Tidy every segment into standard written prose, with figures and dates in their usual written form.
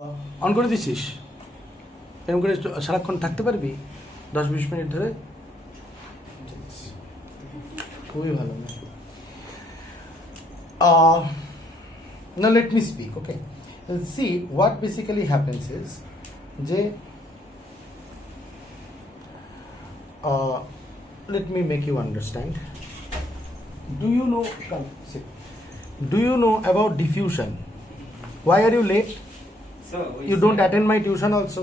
On করে দিছিস? এরকম করে সারাক্ষণ থাকতে পারবি 10-20 মিনিট ধরে? খুবই ভালো না? Now let me speak, okay? See, what basically happens is যে let me make you understand. Do you know, come sit. Do you know about diffusion? Why are you late? Sir, You don't attend my tuition also.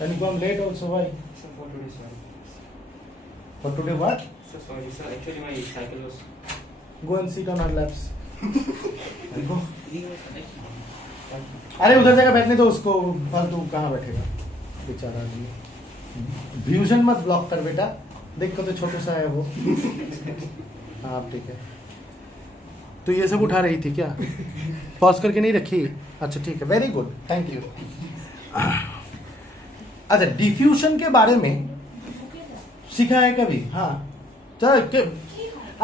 And you come late also, why? Sir, for today, sir. For today what? Sir, sorry, sir. Actually, my cycle was. Go and sit on our laps. And go. He was like. अरे उधर जगह बैठने दो उसको, फालतू कहाँ बैठेगा बेचारा आदमी। व्यूजन मत ब्लॉक कर बेटा, देख को तो छोटा सा है वो। हाँ ठीक है। तो ये सब उठा रही थी क्या? पॉज करके नहीं रखी? अच्छा ठीक है, वेरी गुड, थैंक यू। अच्छा, डिफ्यूजन के बारे में सीखा है कभी? हाँ चल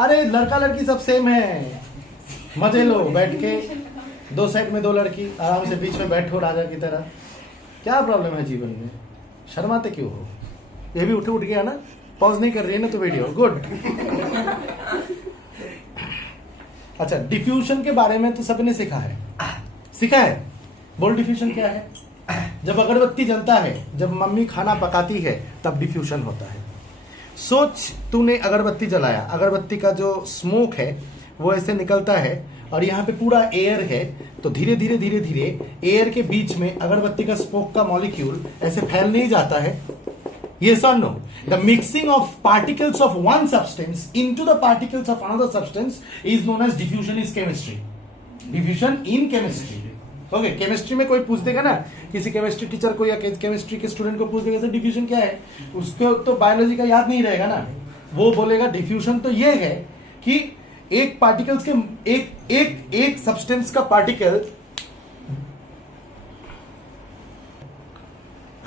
अरे लड़का लड़की सब सेम है, मजे लो बैठ के, दो साइड में दो लड़की, आराम से बीच में बैठो राजा की तरह। क्या प्रॉब्लम है जीवन में? शर्माते क्यों हो? ये भी उठ गया ना, पॉज नहीं कर रही है ना तो वीडियो, गुड। अच्छा, डिफ्यूजन के बारे में तो सबने सीखा है, सीखा है। बोल डिफ्यूजन क्या है? जब अगरबत्ती जलता है, जब मम्मी खाना पकाती है, तब डिफ्यूजन होता है। सोच, तूने अगरबत्ती जलाया, अगरबत्ती का जो स्मोक है वो ऐसे निकलता है और यहाँ पे पूरा एयर है, तो धीरे धीरे धीरे धीरे एयर के बीच में अगरबत्ती का स्मोक का मॉलिक्यूल ऐसे फैल नहीं जाता है? Yes or no? The mixing of particles of one substance into the particles of another substance is known as diffusion in chemistry. Diffusion in chemistry. Okay, chemistry में कोई पूछ देगा ना, किसी केमिस्ट्री टीचर को या केमिस्ट्री के स्टूडेंट को पूछ देगा सर डिफ्यूजन क्या है, उसको तो बायोलॉजी का याद नहीं रहेगा ना। वो बोलेगा डिफ्यूजन तो ये है कि एक पार्टिकल्स के एक सब्सटेंस का पार्टिकल।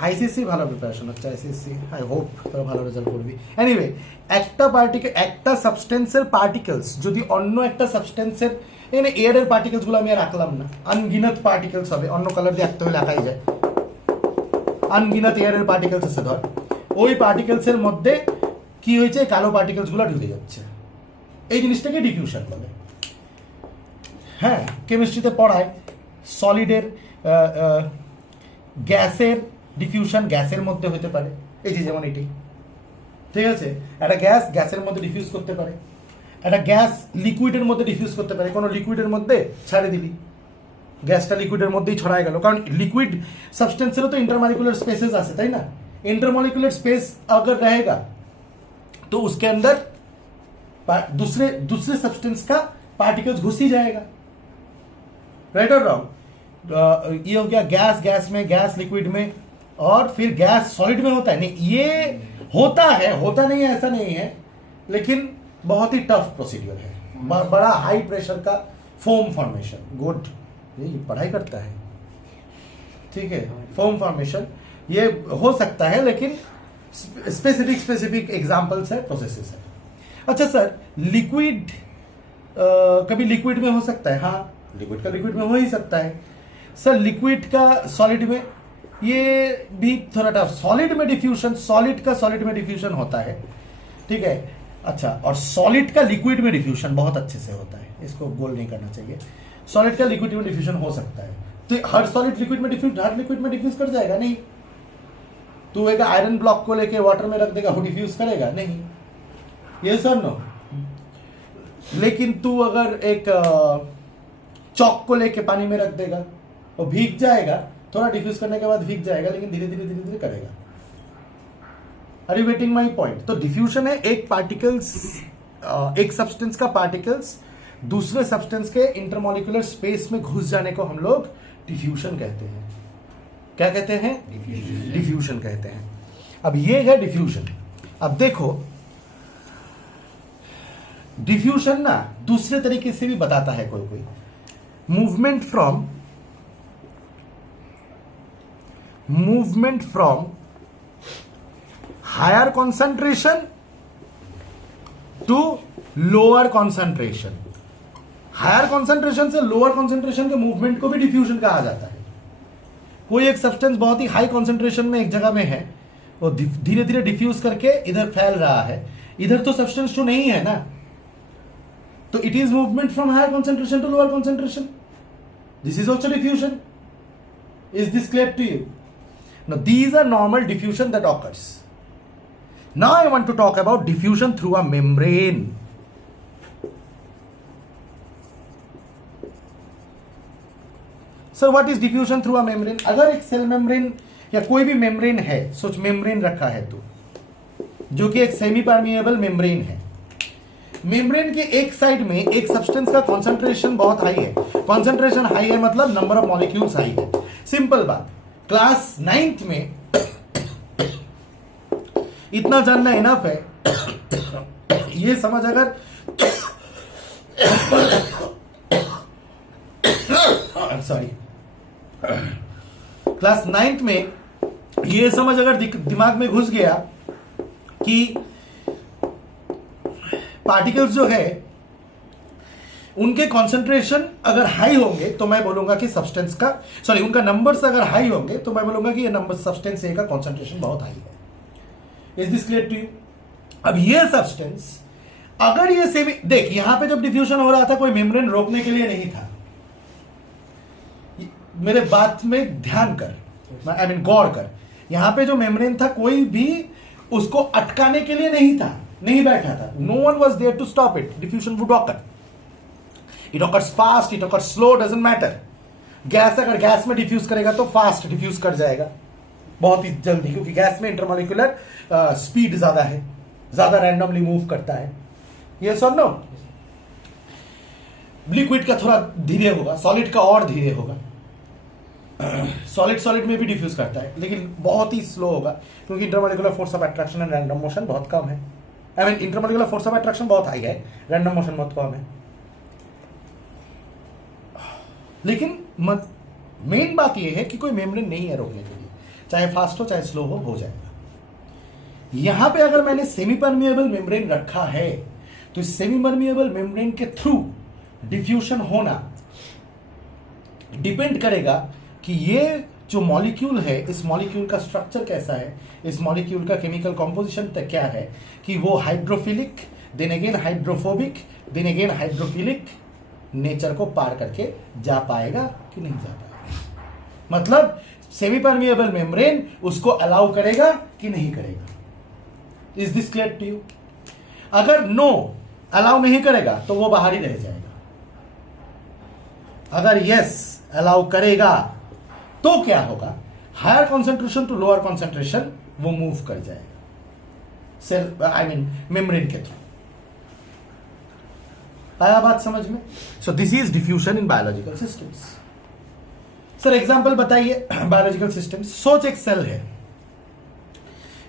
আইসিএসসি ভালো প্রিপারেশন হচ্ছে, আইসিএসসি আই হোপ তোরা ভালো রেজাল্ট করবি। এনিওয়ে, একটা সাবস্টেন্সের পার্টিকেলস যদি অন্য একটা সাবস্টেন্সের, এখানে এয়ারের পার্টিকেলস গুলো আমি আর রাখলাম না, আনগিনত পার্টিকেলস হবে, অন্য কালার দিয়ে রাখতে হলে রাখাই যায়। আনগিনত এয়ারের পার্টিকেলস আছে ধর, ওই পার্টিকেলসের মধ্যে কি হয়েছে, কালো পার্টিকেলস গুলো ঢুকে যাচ্ছে, এই জিনিসটাকে ডিফিউশন বলে। হ্যাঁ, কেমিস্ট্রিতে পড়ায় সলিডের গ্যাসের ডিফিউশন গ্যাসের মধ্যে হতে পারে, এই যে যেমন এটি, ঠিক আছে, একটা গ্যাস গ্যাসের মধ্যে ডিফিউজ করতে পারে, একটা গ্যাস লিকুইডের মধ্যে ডিফিউজ করতে পারে, কোনো লিকুইডের মধ্যে ছাড়ে দিবি, গ্যাসটা লিকুইডের মধ্যেই ছড়ায় গেল, কারণ লিকুইড সাবস্টেंसेরও তো इंटरमॉलिक्यूलर स्पेसेस আছে, তাই না? इंटरमॉलिक्यूलर स्पेस अगर रहेगा तो उसके अंदर दूसरे सब्सटेंस का पार्टिकल्स घुस ही जाएगा, राइट और रॉन्ग? ये हो गया गैस, गैस में, गैस लिक्विड में, और फिर गैस सॉलिड में होता है नहीं, ये होता है, होता नहीं है ऐसा नहीं है, लेकिन बहुत ही टफ प्रोसीड्यूर है, बड़ा हाई प्रेशर का फोम फॉर्मेशन। गुड, ये पढ़ाई करता है, ठीक है, फोम फॉर्मेशन ये हो सकता है, लेकिन स्पेसिफिक एग्जांपल्स है, प्रोसेसेस है। अच्छा सर, लिक्विड कभी लिक्विड में हो सकता है? हाँ, लिक्विड का लिक्विड में हो ही सकता है। सर लिक्विड का सॉलिड में, ये भी थोड़ा टफ। सॉलिड में डिफ्यूजन, सॉलिड का सॉलिड में डिफ्यूजन होता है, ठीक है। अच्छा, और सॉलिड का लिक्विड में डिफ्यूजन बहुत अच्छे से होता है, इसको गोल नहीं करना चाहिए। सॉलिड का लिक्विड में डिफ्यूजन हो सकता है, तो हर सॉलिड लिक्विड में डिफ्यूज, हर लिक्विड में डिफ्यूज कर जाएगा नहीं। तू एक आयरन ब्लॉक को लेके वाटर में रख देगा, वो डिफ्यूज करेगा नहीं, ये सर नो। लेकिन तू अगर एक चौक को लेके पानी में रख देगा, वो भीग जाएगा, थोड़ा डिफ्यूज करने के बाद भीग जाएगा, लेकिन धीरे धीरे धीरे धीरे करेगा। Are you getting my point? तो डिफ्यूजन है एक पार्टिकल्स, एक सब्सटेंस का पार्टिकल्स दूसरे सब्सटेंस के इंटरमॉलिक्यूलर स्पेस में घुस जाने को हम लोग डिफ्यूजन कहते हैं। क्या कहते हैं? डिफ्यूजन कहते हैं। अब ये है डिफ्यूजन। अब देखो, डिफ्यूजन ना दूसरे तरीके से भी बताता है कोई movement from higher concentration to lower concentration. Higher concentration से लोअर कॉन्सेंट्रेशन के मूवमेंट को भी डिफ्यूजन कहा जाता है। कोई एक सब्सटेंस बहुत ही हाई कॉन्सेंट्रेशन में एक जगह में है, वो धीरे धीरे डिफ्यूज करके इधर फैल रहा है, इधर तो सब्सटेंस टू नहीं है ना, तो it is movement from higher concentration to lower concentration. This is also diffusion. Is this clear to you? Now these are normal diffusion that occurs. Now I want to talk about diffusion through a membrane. So what is diffusion through a membrane? अगर एक cell membrane या कोई भी membrane है, सोच membrane रखा है तो, जो कि एक सेमी परमिएबल मेम्ब्रेन है. मेम्ब्रेन के एक साइड में एक सब्सटेंस का कॉन्सेंट्रेशन बहुत हाई है. कॉन्सेंट्रेशन हाई है मतलब नंबर ऑफ मॉलिक्यूल्स हाई है. सिंपल बात. क्लास 9th में इतना जानना इनफ है. ये समझ अगर सॉरी क्लास 9th में ये समझ अगर दिमाग में घुस गया कि पार्टिकल्स जो है उनके कॉन्सेंट्रेशन अगर हाई होंगे तो मैं बोलूंगा कि सब्सटेंस का उनका नंबर्स अगर हाई होंगे तो मैं बोलूंगा कि ये नंबर सब्सटेंस ए का कॉन्सेंट्रेशन बहुत हाई है. Is this clear to you? अब ये सब्सटेंस अगर ये सेमी, देख यहां पे जब डिफ्यूजन हो रहा था कोई मेम्ब्रेन रोकने के लिए नहीं था. मेरे बात में ध्यान कर, आई मीन गौर कर. यहां पे जो मेम्ब्रेन था कोई भी उसको अटकाने के लिए नहीं था, नहीं बैठा था. No one was there to stop it. Diffusion would occur. It occurs fast, it occurs slow, doesn't matter. Gas अगर गैस में डिफ्यूज करेगा तो फास्ट डिफ्यूज कर जाएगा, बहुत ही जल्दी, क्योंकि गैस में इंटरमॉलिक्यूलर स्पीड ज्यादा है, ज्यादा रैंडमली मूव करता है. यस और नो? लिक्विड का थोड़ा धीरे होगा, सॉलिड का और धीरे होगा. सॉलिड में भी डिफ्यूज करता है लेकिन बहुत ही स्लो होगा, क्योंकि intermolecular force of attraction and random motion बहुत कम है. I mean intermolecular force of attraction बहुत हाई है, रैंडम मोशन बहुत कम है. लेकिन मेन बात यह है कि कोई मेम्ब्रेन नहीं है रोकने के लिए, चाहे फास्ट हो चाहे स्लो हो जाएगा. यहां पे अगर मैंने सेमी परमिएबल मेम्ब्रेन रखा है तो इस सेमी परमिएबल मेम्ब्रेन के थ्रू डिफ्यूजन होना डिपेंड करेगा कि ये जो मॉलिक्यूल है, इस मॉलिक्यूल का स्ट्रक्चर कैसा है, इस मॉलिक्यूल का केमिकल कॉम्पोजिशन क्या है, कि वो hydrophilic, then again hydrophobic, then again hydrophilic nature को पार करके जा पाएगा कि नहीं जा पाएगा. मतलब सेमी परमिएबल मेम्ब्रेन उसको अलाउ करेगा कि नहीं करेगा. Is this clear to you? अगर नो अलाउ नहीं करेगा तो वो बाहर ही रह जाएगा. अगर यस अलाउ करेगा तो क्या होगा? Higher concentration to lower concentration वो मूव कर जाएगा सेल, आई मीन मेम्ब्रेन के थ्रू. आया बात समझ में? So this is diffusion in biological systems. Sir example बताइए बायोलॉजिकल सिस्टम. सोच एक सेल है,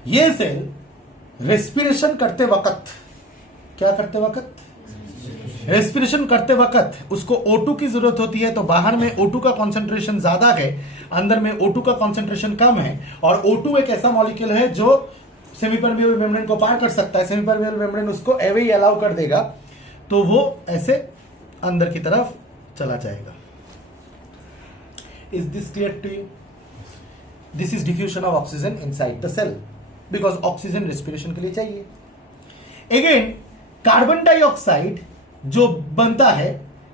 ये सेल रेस्पिरेशन करते वक्त, क्या करते वक्त? रेस्पिरेशन करते वक्त उसको O2 की जरूरत होती है. तो बाहर में O2 का कॉन्सेंट्रेशन ज्यादा है, अंदर में O2 का कॉन्सेंट्रेशन कम है. और O2 एक ऐसा मॉलिक्यूल है जो सेमी परमिएबल मेम्ब्रेन को पार कर सकता है. सेमी परमिएबल मेम्ब्रेन उसको एवे ही अलाउ कर देगा, तो वो ऐसे अंदर की तरफ चला जाएगा. Is this clear to you? This is diffusion of oxygen inside the cell, because oxygen respiration के लिए चाहिए. अगेन कार्बन डाइऑक्साइड जो बनता है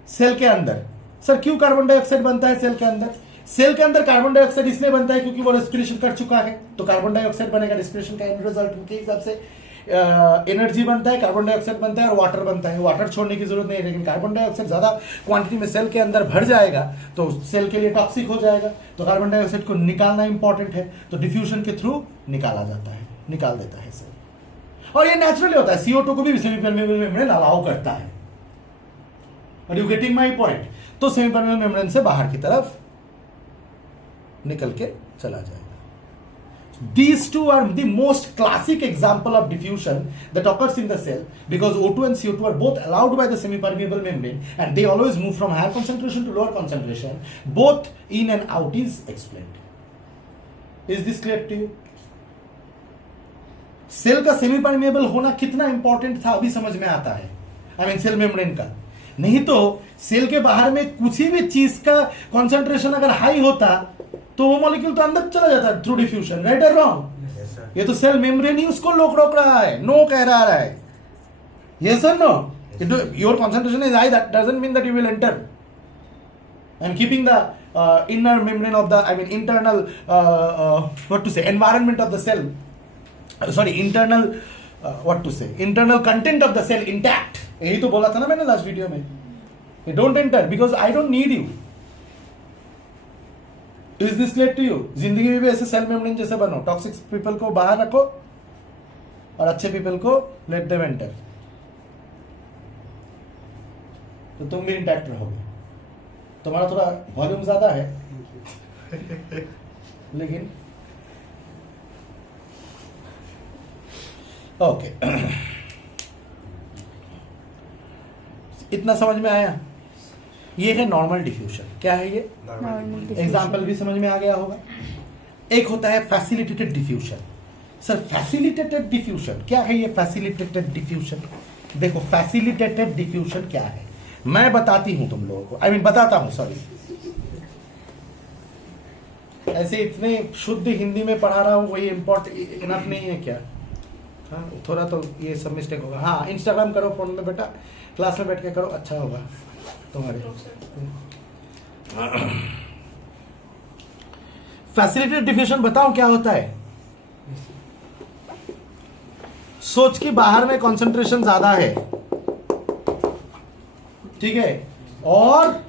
सेल के अंदर. सर क्यों कार्बन डाइऑक्साइड बनता है सेल के अंदर? सेल के अंदर कार्बन डाइऑक्साइड इसलिए बनता है क्योंकि वो रेस्पिरेशन कर चुका है, तो कार्बन डाइऑक्साइड बनेगा. रेस्पिरेशन का एंड रिजल्ट के हिसाब से एनर्जी बनता है, कार्बन डाइऑक्साइड बनता है और वाटर बनता है. वाटर छोड़ने की जरूरत नहीं है, लेकिन कार्बन डाइऑक्साइड ज्यादा क्वांटिटी में सेल के अंदर भर जाएगा तो सेल के लिए टॉक्सिक हो जाएगा. तो कार्बन डाइऑक्साइड को निकालना इंपॉर्टेंट है, तो डिफ्यूजन के थ्रू निकाला जाता है, निकाल देता है सेल. और ये नेचुरली होता है. CO2 को भी सेमी परमिएबल मेम्ब्रेन अलाउ करता है. Are you getting my point? तो सेमी परमिएबल मेम्ब्रेन से बाहर की तरफ निकल के चला जाएगा. These two are the most classic example of diffusion that occurs in the cell, because O2 and CO2 are both allowed by the semi-permeable membrane and they always move from higher concentration to lower concentration. Both in and out is explained. Is this clear to you? Cell का semi permeable होना कितना important था अभी समझ में आता है. I mean cell membrane का. नहीं तो सेल के बाहर में कुछ भी चीज का कॉन्सेंट्रेशन अगर हाई होता तो वो मॉलिक्यूल तो अंदर चला जाता है थ्रू डिफ्यूजन, राइट और रॉन्ग? ये तो सेल मेम्ब्रेन ही उसको रोक रहा है, नो कह रहा है, यस और no? Your concentration is high, that doesn't mean that you will enter. I am keeping the inner membrane of the, I mean internal what to say, environment of the cell, sorry, internal what to say, internal content of the cell intact. यही तो बोला था ना मैंने last video में. You don't enter because I don't need you. Is this clear to you? जिंदगी में भी ऐसे सेल मेम्ब्रेन जैसे बनो, टॉक्सिक पीपल को बाहर रखो और अच्छे पीपल को लेट देम एंटर, तो तुम भी इंटैक्ट रहोगे. तुम्हारा थोड़ा वॉल्यूम ज्यादा है लेकिन ओके. इतना समझ में आया? ये है नॉर्मल डिफ्यूजन. क्या है ये? एग्जाम्पल भी समझ में आ गया होगा. एक होता है facilitated diffusion. Sir facilitated diffusion क्या है? ये फैसिलिटेटेड डिफ्यूजन, देखो फैसिलिटेटेड डिफ्यूजन क्या है मैं बताती हूं तुम लोगों को, बताता हूं, सॉरी. ऐसे इतने शुद्ध हिंदी में पढ़ा रहा हूं, वही इनफ नहीं है क्या? हाँ, थोड़ा तो ये सब मिस्टेक होगा. हाँ, इंस्टाग्राम करो फोन में बेटा, क्लास में बैठ के करो, अच्छा होगा तुम्हारे. फैसिलिटेटेड डिफ्यूजन बताओ क्या होता है? सोच कि बाहर में कंसंट्रेशन ज्यादा है, ठीक है, और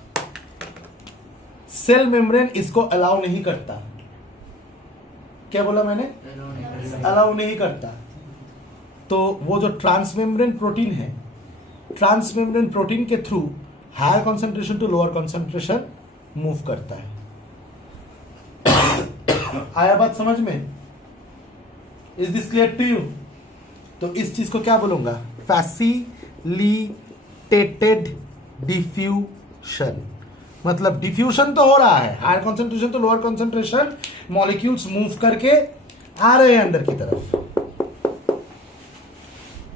सेल मेम्ब्रेन इसको अलाउ नहीं करता. क्या बोला मैंने? अलाउ नहीं करता. तो वो जो ट्रांसमेम्ब्रेन प्रोटीन है, ट्रांसमेम्ब्रेन प्रोटीन के through higher concentration to lower concentration move करता है. आया बात समझ में? Is this clear to you? तो इस चीज को क्या बोलूंगा? Facilitated diffusion. मतलब डिफ्यूजन तो हो रहा है, higher concentration to lower concentration, molecules move करके आ रहे हैं अंदर की तरफ,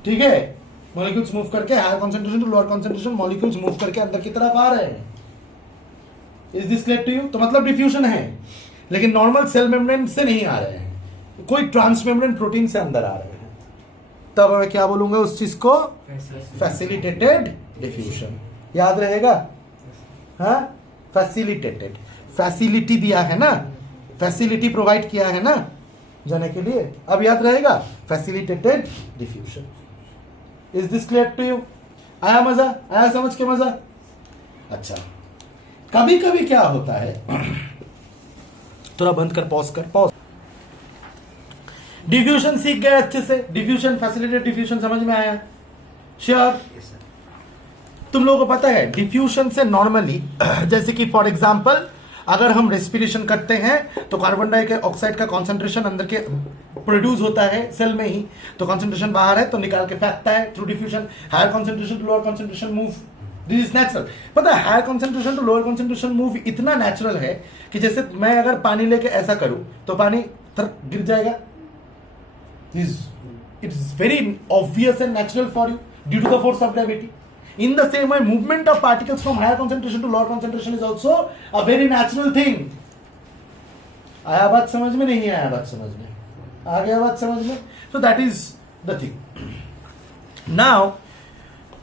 ठीक है, मॉलिक्यूल्स मूव करके higher concentration to lower concentration, molecules move करके अंदर की तरफ आ रहे हैं. Is this clear to you? तो मतलब डिफ्यूजन है, लेकिन नॉर्मल सेल मेम्ब्रेन से नहीं आ रहे हैं, कोई ट्रांसमेम्ब्रेन प्रोटीन से अंदर आ रहे हैं. तब मैं क्या बोलूंगा उस चीज को? Facilitated diffusion. याद रहेगा? हाँ, फैसिलिटेटेड, फैसिलिटी दिया है ना, फैसिलिटी प्रोवाइड किया है ना जाने के लिए. अब याद रहेगा facilitated diffusion. Is this clear to you? आया मजा? आया समझ के मजा? अच्छा, कभी कभी क्या होता है, थोड़ा बंद कर, पॉज कर, पॉज. डिफ्यूजन सीख गए अच्छे से? डिफ्यूजन, फैसिलिटेटेड डिफ्यूजन समझ में आया? श्योर? तुम लोगों को पता है डिफ्यूजन से नॉर्मली जैसे कि फॉर एग्जांपल अगर हम रेस्पिरेशन करते हैं तो कार्बन डाइऑक्साइड का कंसंट्रेशन अंदर के प्रोड्यूस होता है सेल में ही, तो कंसंट्रेशन बाहर है तो निकाल के फेंकता है through diffusion. Higher concentration to lower concentration move, this is natural. पता है higher concentration to lower concentration move इतना नेचुरल है कि जैसे मैं अगर पानी लेके ऐसा करूं तो पानी गिर जाएगा. It is very obvious and natural for you due to the force of gravity. In the same way, movement of particles from higher concentration to lower concentration is also a very natural thing. आया बात समझ में? नहीं आया बात समझ में? आ गया बात समझ में? So that is the thing. Now,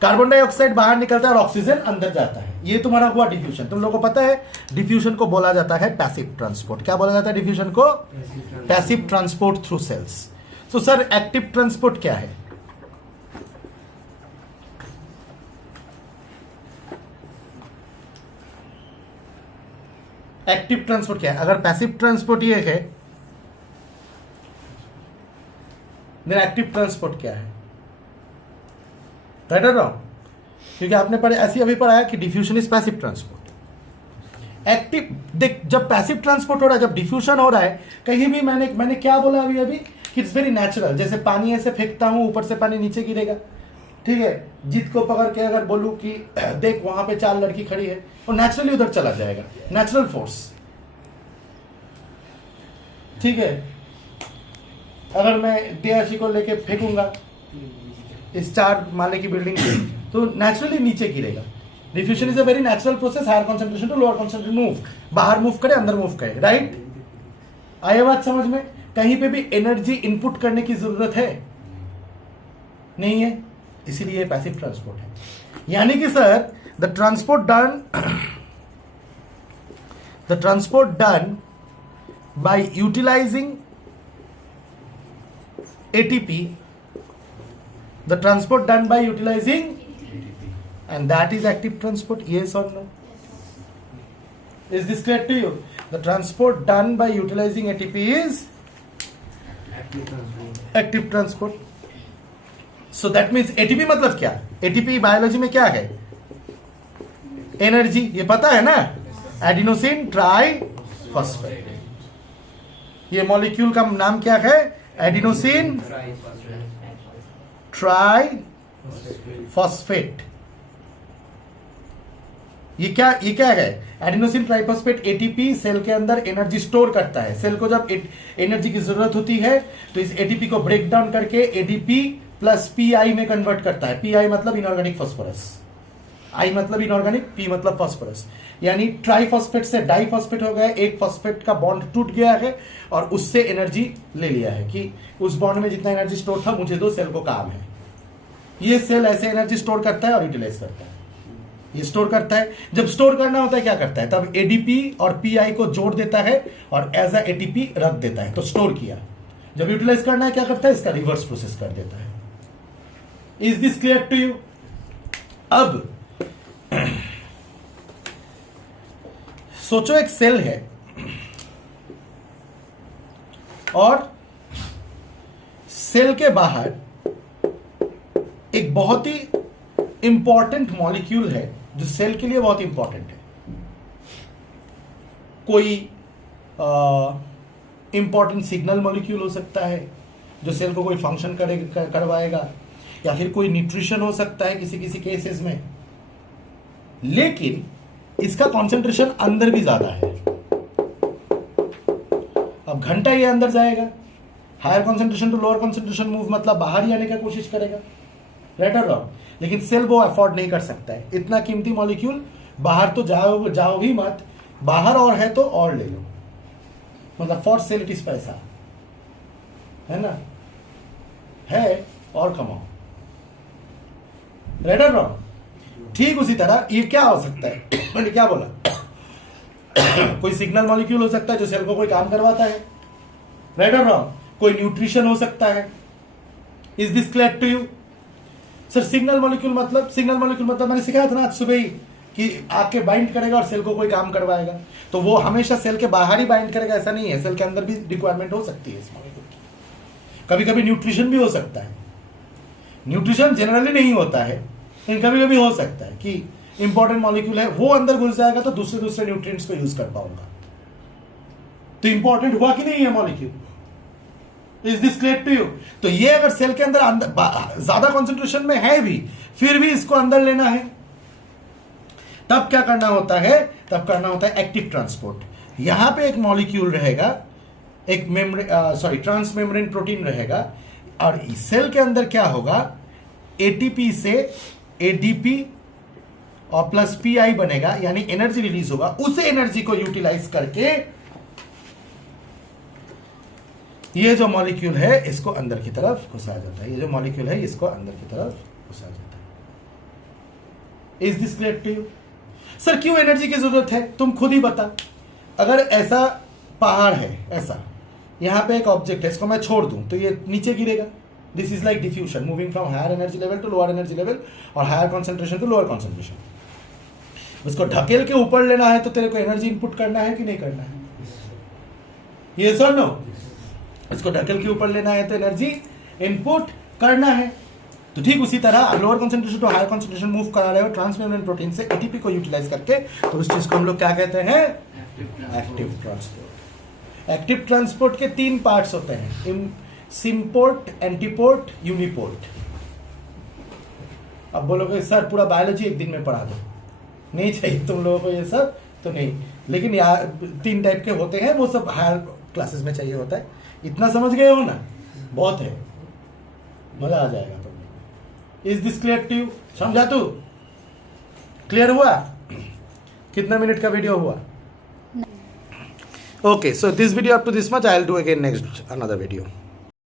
carbon dioxide बाहर निकलता है और ऑक्सीजन अंदर जाता है. ये तुम्हारा हुआ डिफ्यूजन. तुम लोगों को पता है डिफ्यूजन को बोला जाता है पैसिव ट्रांसपोर्ट. क्या बोला जाता है डिफ्यूजन को? Passive transport through cells. तो सर एक्टिव ट्रांसपोर्ट क्या है? एक्टिव ट्रांसपोर्ट क्या है? अगर पैसिव ट्रांसपोर्ट ये है, देन एक्टिव ट्रांसपोर्ट क्या है? राइट और रॉन्ग? क्योंकि आपने पढ़े ऐसी अभी पढ़ाया कि diffusion is passive transport. Active, देख जब पैसिव ट्रांसपोर्ट हो रहा है, जब डिफ्यूजन हो रहा है, कहीं भी मैंने क्या बोला अभी कि इट्स वेरी नेचुरल. जैसे पानी ऐसे फेंकता हूं, ऊपर से पानी नीचे गिरेगा, ठीक है. जीत को पकड़ के अगर बोलूं कि देख वहां पे 4 लड़की खड़ी है, और नेचुरली उधर चला जाएगा, नेचुरल फोर्स, ठीक है. अगर मैं देयाशी को लेके फेंकूंगा इस 4 माले की बिल्डिंग से, तो नेचुरली नीचे गिरेगा. Diffusion is a very natural process. Higher concentration to lower concentration move, बाहर मूव करे, अंदर मूव करे, राइट? आया बात समझ में? कहीं पे भी एनर्जी इनपुट करने की जरूरत है नहीं है, इसीलिए पैसिव ट्रांसपोर्ट है। यानी कि sir the transport done by utilising ATP, the transport done by utilising, and that is active transport. Yes or no? Is this clear to you? The transport done by utilizing ATP is active transport. So that means ATP मतलब क्या? ATP biology में क्या है? Energy, ये पता है ना? Adenosine triphosphate. ये मॉलिक्यूल का नाम क्या है? Adenosine triphosphate. ये क्या है? एडिनोसिन ट्राइफॉस्फेट एटीपी सेल के अंदर एनर्जी स्टोर करता है। सेल को जब एनर्जी की जरूरत होती है तो इस एटीपी को ब्रेक डाउन करके एडीपी प्लस पीआई में कन्वर्ट करता है। पीआई मतलब इनऑर्गेनिक फास्फोरस, आई मतलब इनऑर्गेनिक, पी मतलब फास्फोरस। यानी ट्राइफॉस्फेट से डाइफॉस्फेट हो गया, एक फॉस्फेट का बॉन्ड टूट गया है और उससे एनर्जी ले लिया है कि उस बॉन्ड में जितना एनर्जी स्टोर था मुझे दो, सेल को काम है। ये सेल ऐसे एनर्जी स्टोर करता है और यूटिलाइज करता है। ये स्टोर करता है, जब स्टोर करना होता है क्या करता है? तब एडीपी और पीआई को जोड़ देता है और एज अ एटीपी रख देता है, तो स्टोर किया। जब यूटिलाइज करना है क्या करता है? इसका रिवर्स प्रोसेस कर देता है। Is this clear to you? अब सोचो एक सेल है और सेल के बाहर एक बहुत ही इंपॉर्टेंट मॉलिक्यूल है जो सेल के लिए बहुत इंपॉर्टेंट है। कोई इंपॉर्टेंट सिग्नल मॉलिक्यूल हो सकता है जो सेल को कोई फंक्शन करवाएगा, या फिर कोई न्यूट्रिशन हो सकता है किसी किसी केसेस में, लेकिन इसका कंसंट्रेशन अंदर भी ज्यादा है। अब घंटा ये अंदर जाएगा, higher concentration to lower concentration move, मतलब बाहर ही आने का कोशिश करेगा, राइट और रॉन्ग? लेकिन सेल वो अफोर्ड नहीं कर सकता है इतना कीमती मॉलिक्यूल। बाहर तो जाओ भी मत, बाहर और है तो और ले लो, मतलब फॉर सेल इट इज पैसा, है ना? है और कमाओ, राइट और रॉन्ग? ठीक उसी तरह ये क्या हो सकता है? मैंने क्या बोला? कोई सिग्नल मॉलिक्यूल हो सकता है जो सेल को कोई काम करवाता है, राइट और रॉन्ग? कोई न्यूट्रिशन हो सकता है। Is this clear to you? Sir signal molecule मतलब मैंने सिखाया था ना आज सुबह ही कि आके बाइंड करेगा और सेल को कोई काम करवाएगा। तो वो हमेशा सेल के बाहर ही बाइंड करेगा ऐसा नहीं है, सेल के अंदर भी रिक्वायरमेंट हो सकती है इस मॉलिक्यूल की। कभी कभी न्यूट्रिशन भी हो सकता है, न्यूट्रिशन जनरली नहीं होता है लेकिन कभी कभी हो सकता है कि इंपॉर्टेंट मॉलिक्यूल है वो अंदर घुस जाएगा तो दूसरे न्यूट्रिएंट्स को यूज कर पाऊंगा। तो इंपॉर्टेंट हुआ कि नहीं है molecule? Is this clear to you? तो ये अगर सेल के अंदर ज्यादा कंसंट्रेशन में है भी, फिर भी इसको अंदर लेना है, तब क्या करना होता है? तब करना होता है एक्टिव ट्रांसपोर्ट। यहां पे एक मॉलिक्यूल रहेगा, एक ट्रांसमेम्ब्रेन प्रोटीन रहेगा, और सेल के अंदर क्या होगा? एटीपी से एडीपी और प्लस पीआई बनेगा, यानी एनर्जी रिलीज होगा। उस एनर्जी को यूटिलाइज करके ये जो मॉलिक्यूल है इसको अंदर की तरफ घुसा जाता है, ये जो मॉलिक्यूल है इसको अंदर की तरफ घुसा जाता है। Is this clear to you? Sir क्यों एनर्जी की जरूरत है? तुम खुद ही बता। अगर ऐसा पहाड़ है, ऐसा यहां पे एक ऑब्जेक्ट है, इसको मैं छोड़ दूं तो ये नीचे गिरेगा। This is like diffusion, moving from higher energy level to lower energy level और higher concentration to lower concentration. उसको ढकेल के ऊपर लेना है तो तेरे को एनर्जी इनपुट करना है कि नहीं करना है? ये सर नो, इसको ढकेल के ऊपर लेना है तो एनर्जी इनपुट करना है। तो ठीक उसी तरह lower concentration to higher concentration move करा रहे हो ट्रांसमेम्ब्रेन प्रोटीन से एटीपी को यूटिलाइज करके, तो उस चीज को हम लोग क्या कहते हैं? Active transport. एक्टिव ट्रांसपोर्ट के 3 पार्ट्स होते हैं, सिम्पोर्ट, एंटीपोर्ट, यूनिपोर्ट। अब बोलोगे सर पूरा बायोलॉजी एक दिन में पढ़ा दो, नहीं चाहिए तुम लोगों को ये सब, तो नहीं, लेकिन यार 3 टाइप के होते हैं, वो सब हायर क्लासेस में चाहिए होता है। इतना समझ गए हो ना? बहुत है, मजा आ जाएगा तुम। Is this clear to you? समझा तू? क्लियर हुआ? कितना मिनट का वीडियो हुआ? Okay, so this video up to this much. I'll do again next another video.